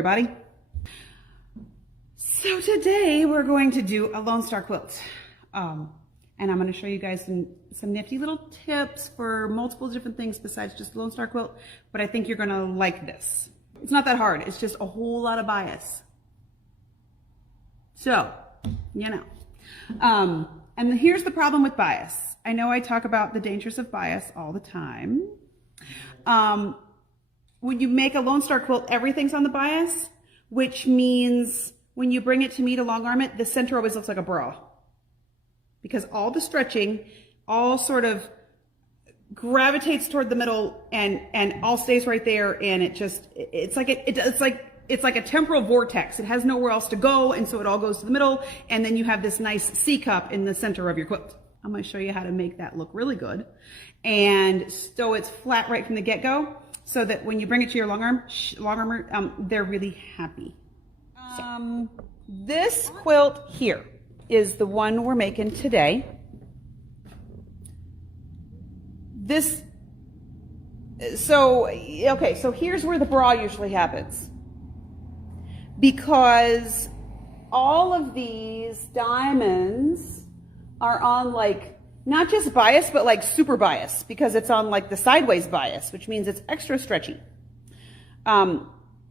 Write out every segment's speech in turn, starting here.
everybody. So today we're going to do a Lone Star quilt. And I'm going to show you guys some nifty little tips for multiple different things besides just Lone Star quilt, but I think you're going to like this. It's not that hard. It's just a whole lot of bias. So, you know. And here's the problem with bias. I know I talk about the dangers of bias all the time. When you make a Lone Star quilt, everything's on the bias, which means when you bring it to me to long arm it, the center always looks like a bra. Because all the stretching all sort of gravitates toward the middle and all stays right there, and it's like a temporal vortex. It has nowhere else to go, and so it all goes to the middle, and then you have this nice C cup in the center of your quilt. I'm going to show you how to make that look really good. And so it's flat right from the get-go, so that when you bring it to your long armer, they're really happy. This quilt here is the one we're making today. So here's where the bra usually happens. Because all of these diamonds are on like, not just bias, but like super bias, because it's on like the sideways bias, which means it's extra stretchy.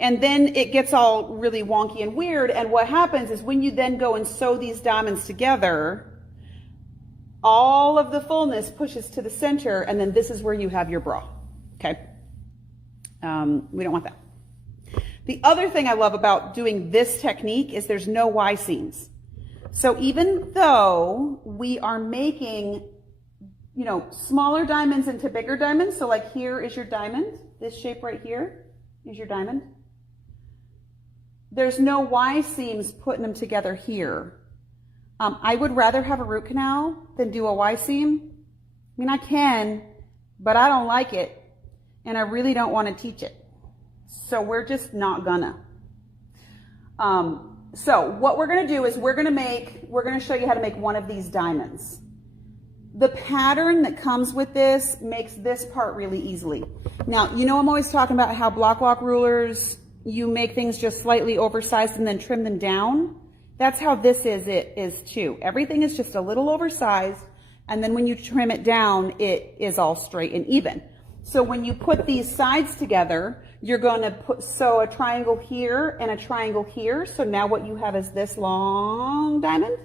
And then it gets all really wonky and weird. And what happens is when you then go and sew these diamonds together, all of the fullness pushes to the center, and then this is where you have your bra. Okay? We don't want that. The other thing I love about doing this technique is there's no Y seams. So even though we are making, you know, smaller diamonds into bigger diamonds, so like here is your diamond, this shape right here is your diamond. There's no Y seams putting them together here. I would rather have a root canal than do a Y seam. I mean, I can, but I don't like it, and I really don't want to teach it. So we're just not gonna. So what we're gonna do is we're gonna show you how to make one of these diamonds. The pattern that comes with this makes this part really easily. Now, you know I'm always talking about how block walk rulers, you make things just slightly oversized and then trim them down. That's how this is too. Everything is just a little oversized, and then when you trim it down, it is all straight and even. So when you put these sides together, you're going to sew a triangle here and a triangle here. So now what you have is this long diamond.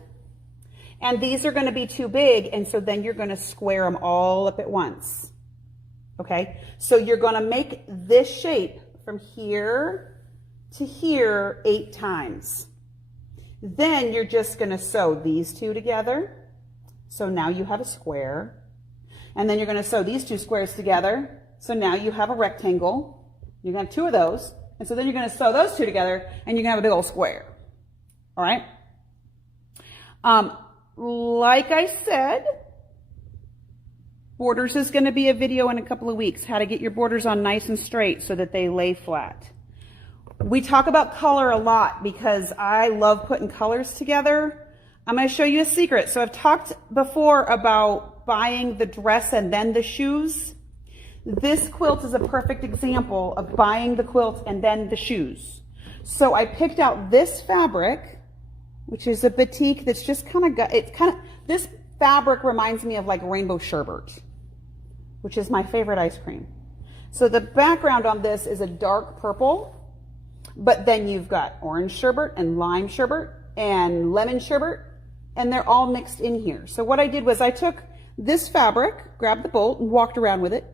And these are going to be too big, and so then you're going to square them all up at once. Okay? So you're going to make this shape from here to here 8 times. Then you're just going to sew these two together. So now you have a square. And then you're going to sew these 2 squares together. So now you have a rectangle. You're going to have 2 of those. And so then you're going to sew those 2 together, and you're going to have a big old square. All right? Like I said, borders is going to be a video in a couple of weeks. How to get your borders on nice and straight so that they lay flat. We talk about color a lot because I love putting colors together. I'm going to show you a secret. So I've talked before about buying the dress and then the shoes. This quilt is a perfect example of buying the quilt and then the shoes. So I picked out this fabric, which is a batik that's just this fabric reminds me of like rainbow sherbet, which is my favorite ice cream. So the background on this is a dark purple, but then you've got orange sherbet and lime sherbet and lemon sherbet, and they're all mixed in here. So what I did was I took this fabric, grabbed the bolt, and walked around with it.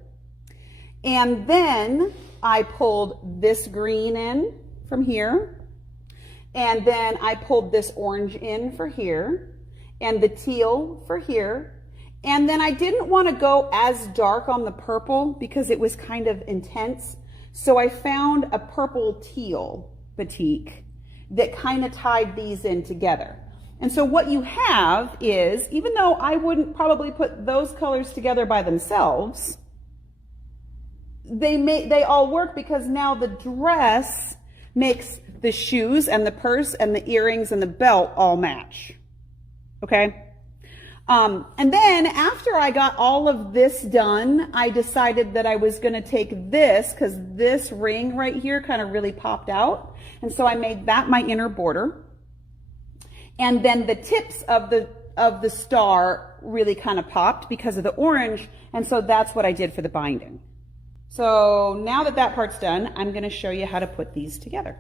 And then I pulled this green in from here. And then I pulled this orange in for here. And the teal for here. And then I didn't want to go as dark on the purple because it was kind of intense. So I found a purple teal batik that kind of tied these in together. And so what you have is, even though I wouldn't probably put those colors together by themselves, they all work because now the dress makes the shoes and the purse and the earrings and the belt all match. Okay? And then after I got all of this done, I decided that I was going to take this, because this ring right here kind of really popped out. And so I made that my inner border. And then the tips of the star really kind of popped because of the orange. And so that's what I did for the binding. So now that that part's done, I'm going to show you how to put these together.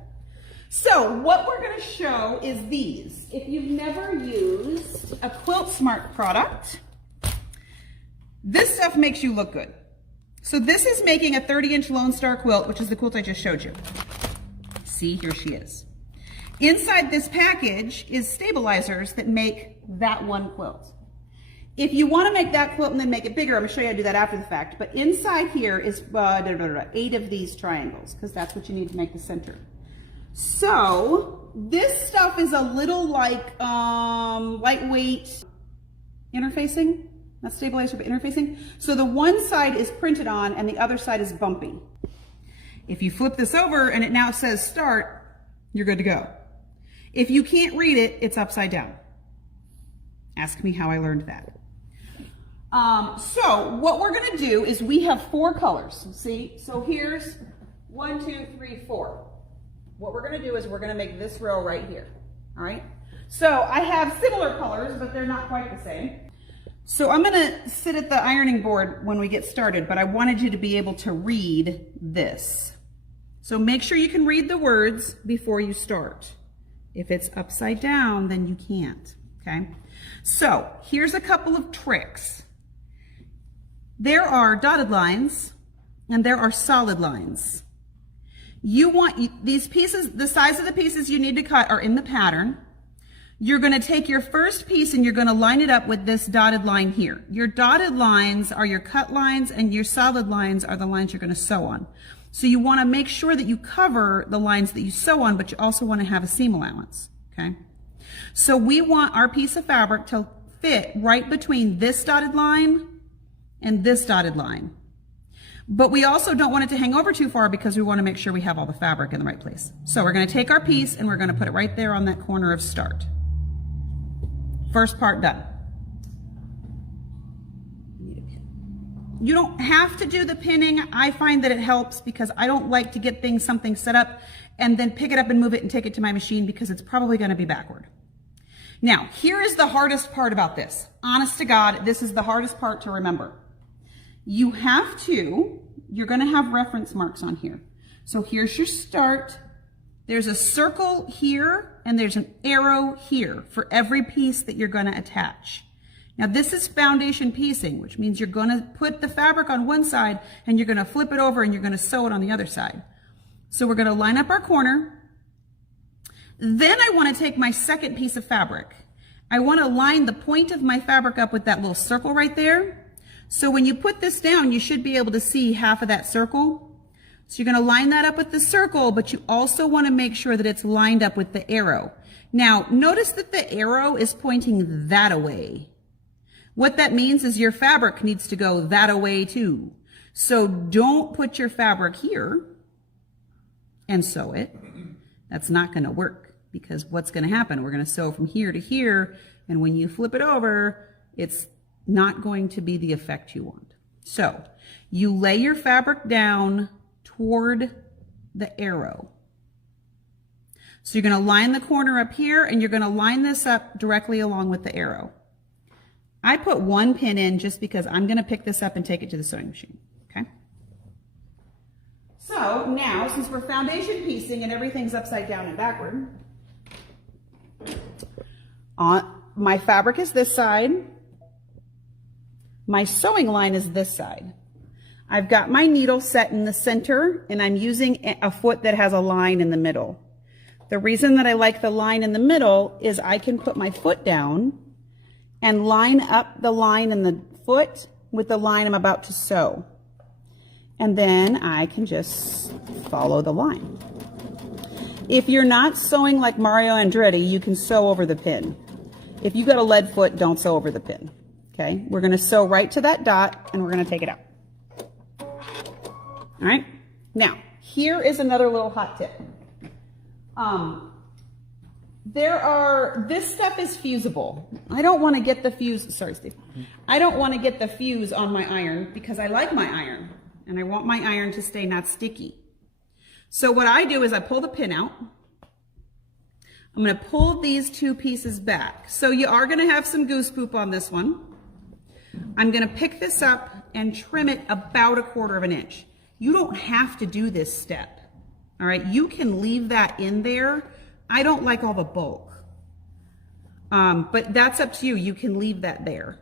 So what we're going to show is these. If you've never used a Quilt Smart product, this stuff makes you look good. So this is making a 30-inch Lone Star quilt, which is the quilt I just showed you. See, here she is. Inside this package is stabilizers that make that one quilt. If you want to make that quilt and then make it bigger, I'm going to show you how to do that after the fact. But inside here is 8 of these triangles, because that's what you need to make the center. So this stuff is a little like lightweight interfacing, not stabilizer, but interfacing. So the one side is printed on and the other side is bumpy. If you flip this over and it now says start, you're good to go. If you can't read it, it's upside down. Ask me how I learned that. So what we're going to do is we have 4 colors. See, so here's 1, 2, 3, 4. What we're going to do is we're going to make this row right here. All right. So I have similar colors, but they're not quite the same. So I'm going to sit at the ironing board when we get started, but I wanted you to be able to read this. So make sure you can read the words before you start. If it's upside down, then you can't. Okay. So here's a couple of tricks. There are dotted lines and there are solid lines. You want these pieces, the size of the pieces you need to cut are in the pattern. You're going to take your first piece and you're going to line it up with this dotted line here. Your dotted lines are your cut lines and your solid lines are the lines you're going to sew on. So you want to make sure that you cover the lines that you sew on, but you also want to have a seam allowance. Okay. So we want our piece of fabric to fit right between this dotted line and this dotted line. But we also don't want it to hang over too far because we want to make sure we have all the fabric in the right place. So we're going to take our piece and we're going to put it right there on that corner of start. First part done. You don't have to do the pinning. I find that it helps because I don't like to get something set up and then pick it up and move it and take it to my machine because it's probably going to be backward. Now, here is the hardest part about this. Honest to God, this is the hardest part to remember. You're going to have reference marks on here. So here's your start. There's a circle here and there's an arrow here for every piece that you're going to attach. Now this is foundation piecing, which means you're going to put the fabric on one side and you're going to flip it over and you're going to sew it on the other side. So we're going to line up our corner. Then I want to take my second piece of fabric. I want to line the point of my fabric up with that little circle right there. So when you put this down, you should be able to see half of that circle. So you're going to line that up with the circle, but you also want to make sure that it's lined up with the arrow. Now, notice that the arrow is pointing that away. What that means is your fabric needs to go that away too. So don't put your fabric here and sew it. That's not going to work because what's going to happen? We're going to sew from here to here, and when you flip it over, it's not going to be the effect you want. So you lay your fabric down toward the arrow. So you're going to line the corner up here and you're going to line this up directly along with the arrow. I put 1 pin in just because I'm going to pick this up and take it to the sewing machine. Okay. So now, since we're foundation piecing and everything's upside down and backward, my fabric is this side. My sewing line is this side. I've got my needle set in the center and I'm using a foot that has a line in the middle. The reason that I like the line in the middle is I can put my foot down and line up the line in the foot with the line I'm about to sew. And then I can just follow the line. If you're not sewing like Mario Andretti, you can sew over the pin. If you got a lead foot, don't sew over the pin. Okay, we're going to sew right to that dot and we're going to take it out. All right, now here is another little hot tip. this stuff is fusible. I don't want to get the fuse, sorry Steve. I don't want to get the fuse on my iron because I like my iron and I want my iron to stay not sticky. So what I do is I pull the pin out. I'm going to pull these two pieces back. So you are going to have some goose poop on this one. I'm going to pick this up and trim it about 1/4 inch. You don't have to do this step. All right, you can leave that in there. I don't like all the bulk, but that's up to you. You can leave that there.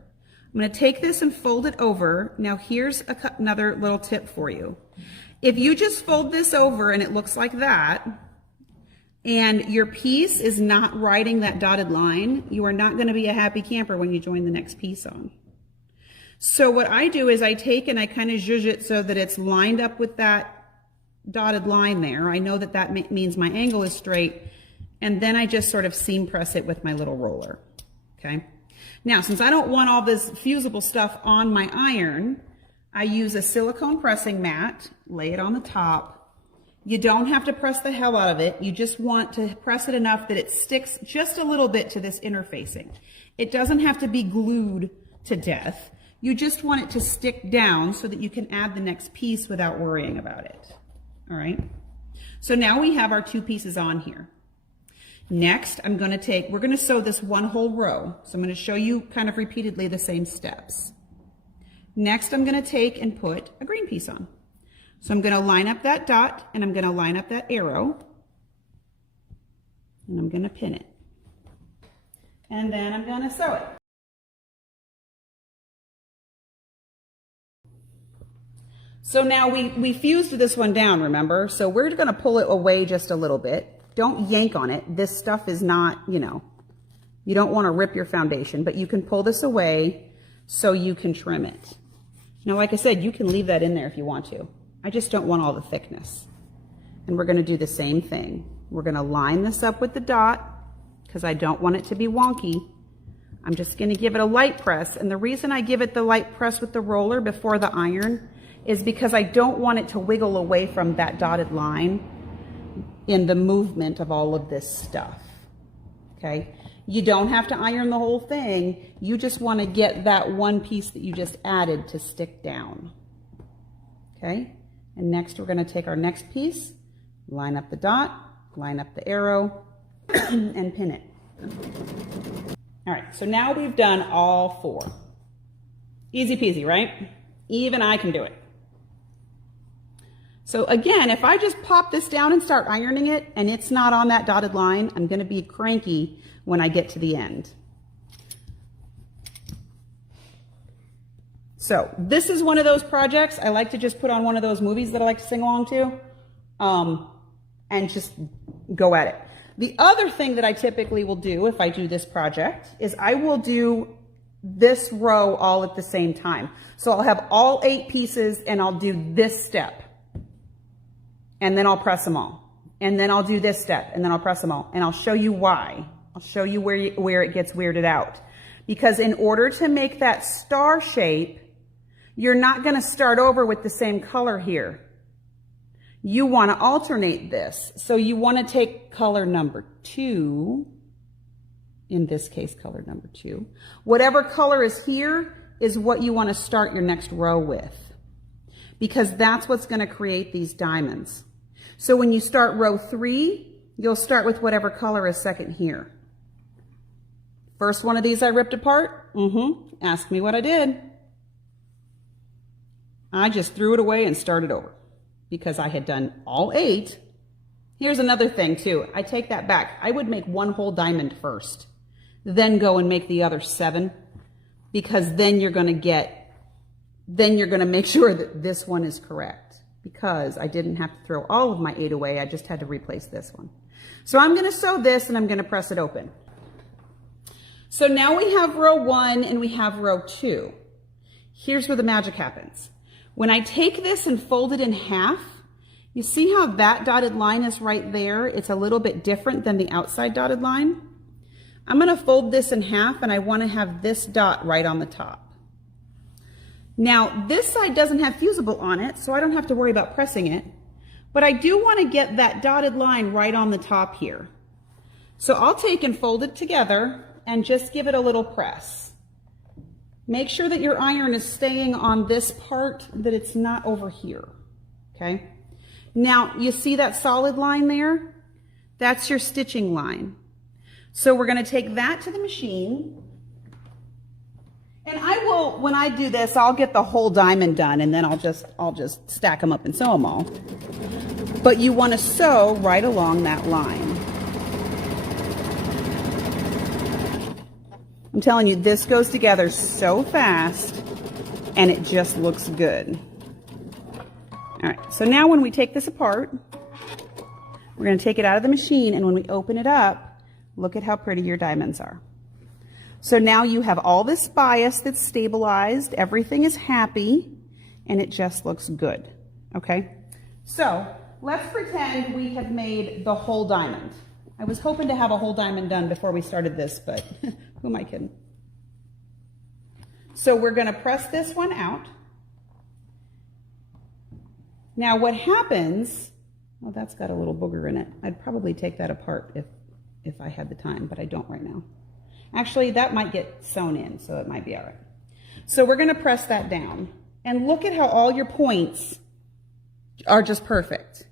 I'm going to take this and fold it over. Now here's another little tip for you. If you just fold this over and it looks like that, and your piece is not riding that dotted line, you are not going to be a happy camper when you join the next piece on. So what I do is I take and I kind of zhuzh it so that it's lined up with that dotted line there. I know that that means my angle is straight. And then I just sort of seam press it with my little roller, okay? Now, since I don't want all this fusible stuff on my iron, I use a silicone pressing mat, lay it on the top. You don't have to press the hell out of it. You just want to press it enough that it sticks just a little bit to this interfacing. It doesn't have to be glued to death. You just want it to stick down so that you can add the next piece without worrying about it, all right? So now we have our two pieces on here. Next, we're going to sew this one whole row. So I'm going to show you kind of repeatedly the same steps. Next, I'm going to take and put a green piece on. So I'm going to line up that dot and I'm going to line up that arrow and I'm going to pin it. And then I'm going to sew it. So now we fused this one down, remember? So we're going to pull it away just a little bit. Don't yank on it. This stuff is not, you don't want to rip your foundation, but you can pull this away so you can trim it. Now, like I said, you can leave that in there if you want to. I just don't want all the thickness. And we're going to do the same thing. We're going to line this up with the dot because I don't want it to be wonky. I'm just going to give it a light press. And the reason I give it the light press with the roller before the iron is because I don't want it to wiggle away from that dotted line in the movement of all of this stuff, okay? You don't have to iron the whole thing. You just want to get that one piece that you just added to stick down, okay? And next we're going to take our next piece, line up the dot, line up the arrow, and pin it. All right, so now we've done all 4. Easy peasy, right? Even I can do it. So again, if I just pop this down and start ironing it and it's not on that dotted line, I'm going to be cranky when I get to the end. So this is one of those projects I like to just put on one of those movies that I like to sing along to and just go at it. The other thing that I typically will do if I do this project is I will do this row all at the same time. So I'll have all 8 pieces and I'll do this step. And then I'll press them all. And then I'll do this step, and then I'll press them all. And I'll show you why. I'll show you where it gets weirded out. Because in order to make that star shape, you're not going to start over with the same color here. You want to alternate this. So you want to take color number 2, in this case, color number 2. Whatever color is here is what you want to start your next row with. Because that's what's going to create these diamonds. So when you start row 3, you'll start with whatever color is second here. First one of these I ripped apart. Ask me what I did. I just threw it away and started over because I had done all 8. Here's another thing too. I take that back. I would make one whole diamond first, then go and make the other 7 because then you're going to make sure that this one is correct. Because I didn't have to throw all of my 8 away, I just had to replace this one. So I'm going to sew this and I'm going to press it open. So now we have row 1 and we have row 2. Here's where the magic happens. When I take this and fold it in half, you see how that dotted line is right there? It's a little bit different than the outside dotted line. I'm going to fold this in half and I want to have this dot right on the top. Now, this side doesn't have fusible on it, so I don't have to worry about pressing it, but I do want to get that dotted line right on the top here. So I'll take and fold it together and just give it a little press. Make sure that your iron is staying on this part, that it's not over here, okay? Now, you see that solid line there? That's your stitching line. So we're gonna take that to the machine. And I will, when I do this, I'll get the whole diamond done and then I'll just stack them up and sew them all. But you wanna sew right along that line. I'm telling you, this goes together so fast and it just looks good. All right, so now when we take this apart, we're going to take it out of the machine, and when we open it up, look at how pretty your diamonds are. So now you have all this bias that's stabilized, everything is happy, and it just looks good, okay? So let's pretend we have made the whole diamond. I was hoping to have a whole diamond done before we started this, but who am I kidding? So we're going to press this one out. Now what happens, well, that's got a little booger in it. I'd probably take that apart if I had the time, but I don't right now. Actually, that might get sewn in, so it might be all right. So we're going to press that down. And look at how all your points are just perfect.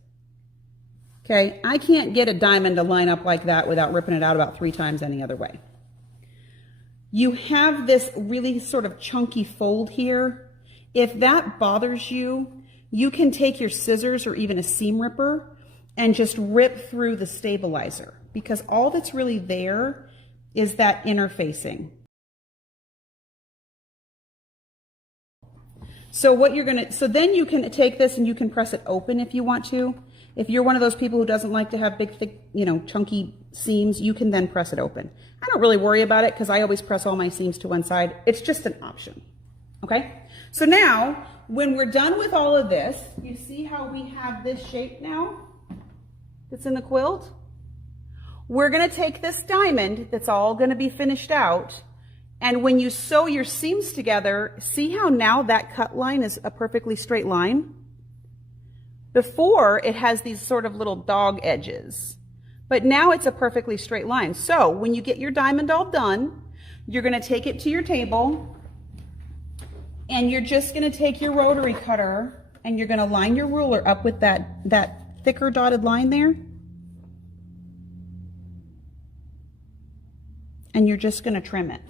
Okay, I can't get a diamond to line up like that without ripping it out about 3 times any other way. You have this really sort of chunky fold here. If that bothers you, you can take your scissors or even a seam ripper and just rip through the stabilizer, because all that's really there is that interfacing. So what you're gonna, so then you can take this and you can press it open if you want to. If you're one of those people who doesn't like to have big, thick, chunky seams, you can then press it open. I don't really worry about it because I always press all my seams to one side. It's just an option, okay? So now, when we're done with all of this, you see how we have this shape now that's in the quilt? We're gonna take this diamond that's all gonna be finished out, and when you sew your seams together, see how now that cut line is a perfectly straight line? Before, it has these sort of little dog edges, but now it's a perfectly straight line. So when you get your diamond all done, you're gonna take it to your table, and you're just gonna take your rotary cutter and you're gonna line your ruler up with that thicker dotted line there. And you're just gonna trim it.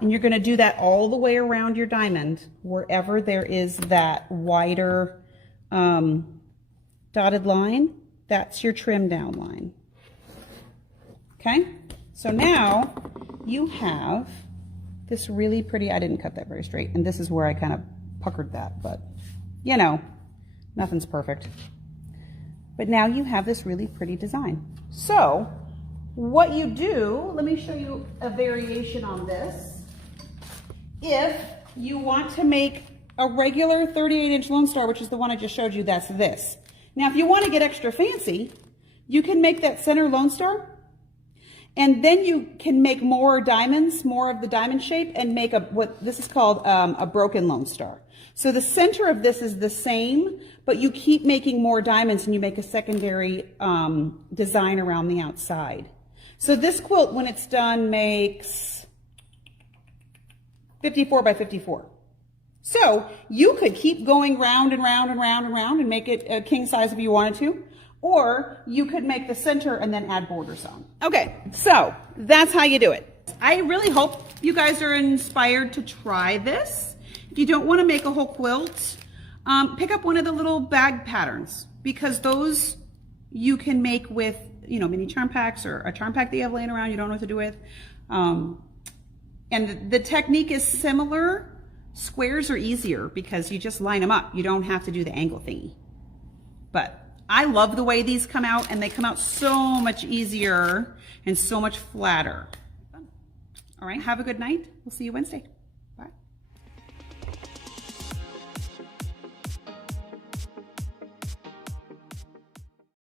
And you're gonna do that all the way around your diamond, wherever there is that wider dotted line, that's your trim down line. Okay? So now you have this really pretty, I didn't cut that very straight, and this is where I kind of puckered that, but nothing's perfect. But now you have this really pretty design. So what you do, let me show you a variation on this. If you want to make a regular 38-inch Lone Star, which is the one I just showed you, that's this. Now if you want to get extra fancy, you can make that center Lone Star, and then you can make more diamonds, more of the diamond shape, and make what this is called a broken Lone Star. So the center of this is the same, but you keep making more diamonds and you make a secondary design around the outside. So this quilt, when it's done, makes 54 by 54. So you could keep going round and round and round and round and make it a king size if you wanted to. Or you could make the center and then add borders on. Okay, so that's how you do it. I really hope you guys are inspired to try this. If you don't want to make a whole quilt, pick up one of the little bag patterns, because those you can make with, mini charm packs or a charm pack that you have laying around you don't know what to do with. And the technique is similar. Squares are easier because you just line them up. You don't have to do the angle thingy. But I love the way these come out, and they come out so much easier and so much flatter. All right, have a good night. We'll see you Wednesday.